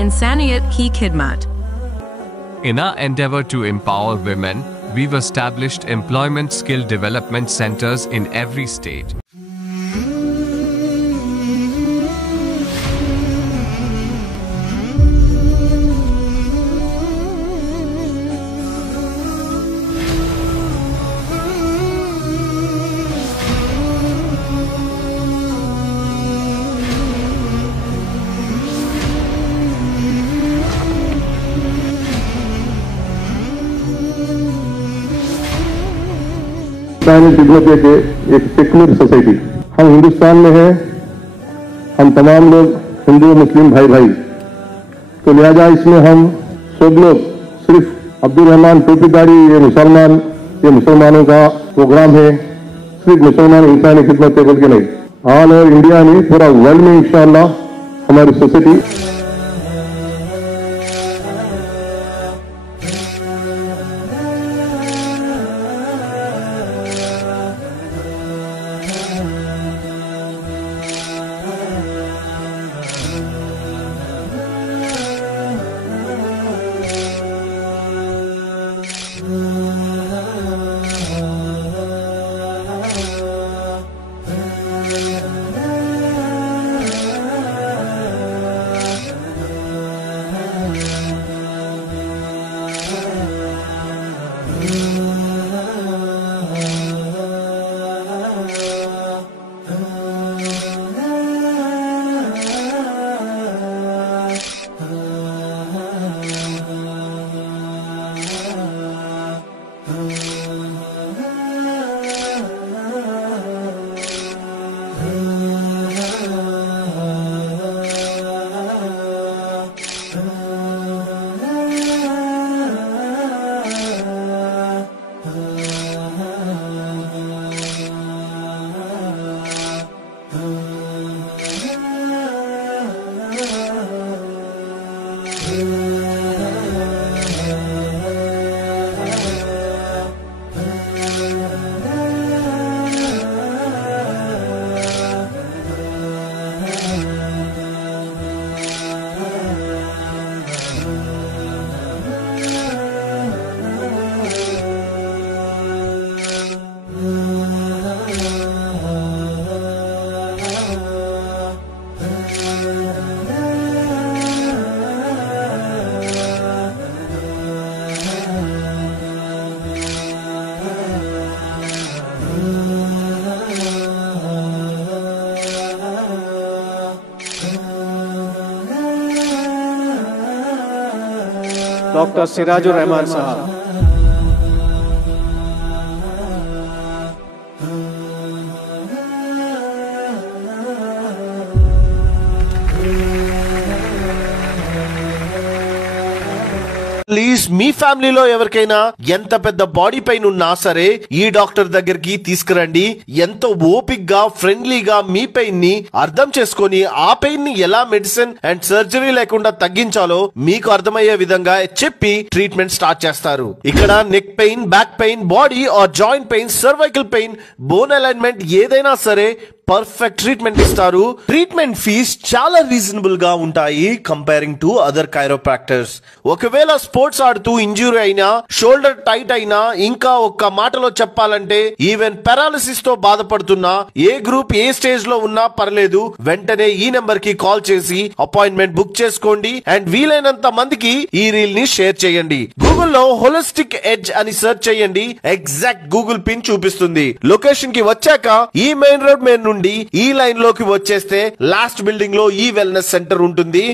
Insaniyat Ki Khidmat. In our endeavor to empower women, we've established employment skill development centers in every state. खिदमत के एक secular society, हम हिंदुस्तान में हैं, हम तमाम लोग हिंदू मुस्लिम भाई भाई, तो लिहाजा इसमें हम सब लोग सिर्फ अब्दुल रहमान टोपीदारी ये मुसलमानों का प्रोग्राम है, सिर्फ मुसलमान इंसानी खिदमत के बोल के नहीं, ऑल ओवर इंडिया में पूरा वर्ल्ड में इंशाअल्लाह हमारी सोसाइटी डॉक्टर सिराजुर रहमान साहब। ప్లీజ్ మీ ఫ్యామిలీలో ఎవరికైనా ఎంత పెద్ద బాడీ పెయిన్ ఉన్నా సరే ఈ డాక్టర్ దగ్గరికి తీసుకురండి. ఎంతో ఓపిక్గా ఫ్రెండ్లీగా మీ పెయిన్ ని అర్థం చేసుకొని ఆ పెయిన్ ని ఎలా మెడిసిన్ అండ్ సర్జరీ లేకుండా తగ్గించాలో మీకు అర్థమయ్యే విధంగా చెప్పి ట్రీట్మెంట్ స్టార్ట్ చేస్తారు. ఇక్కడ neck pain, back pain, body or joint pain, cervical pain, bone alignment ఏదైనా సరే పర్ఫెక్ట్ ట్రీట్మెంట్ ఇస్తారు. ట్రీట్మెంట్ ఫీజ్ చాలా రీజనబుల్ గా ఉంటాయి కంపేరింగ్ టు అదర్ కైరోప్రాక్టర్స్. ఒకవేళ స్పోర్ట్స్ ఆడుతూ ఇంజురీ అయినా, షోల్డర్ టైట్ అయినా, ఇంకా ఒక్క మాటలో చెప్పాలంటే ఈవెన్ పారాలిసిస్ తో బాధపడుతున్నా, ఏ గ్రూప్ ఏ స్టేజ్ లో ఉన్నా పర్లేదు, వెంటనే ఈ నెంబర్ కి కాల్ చేసి అపాయింట్మెంట్ బుక్ చేసుకోండి. అండ్ వీలైనంత మందికి ఈ రీల్ ని షేర్ చేయండి. గూగుల్లో హోలిస్టిక్ ఎడ్జ్ అని సెర్చ్ చేయండి, ఎగ్జాక్ట్ గూగుల్ పిన్ చూపిస్తుంది. లొకేషన్ కి వచ్చాక ఈ మెయిన్ రోడ్ మీద నుండి ఈ లైన్ లోకి వచ్చేస్తే లాస్ట్ బిల్డింగ్ లో ఈ వెల్నెస్ సెంటర్ ఉంటుంది.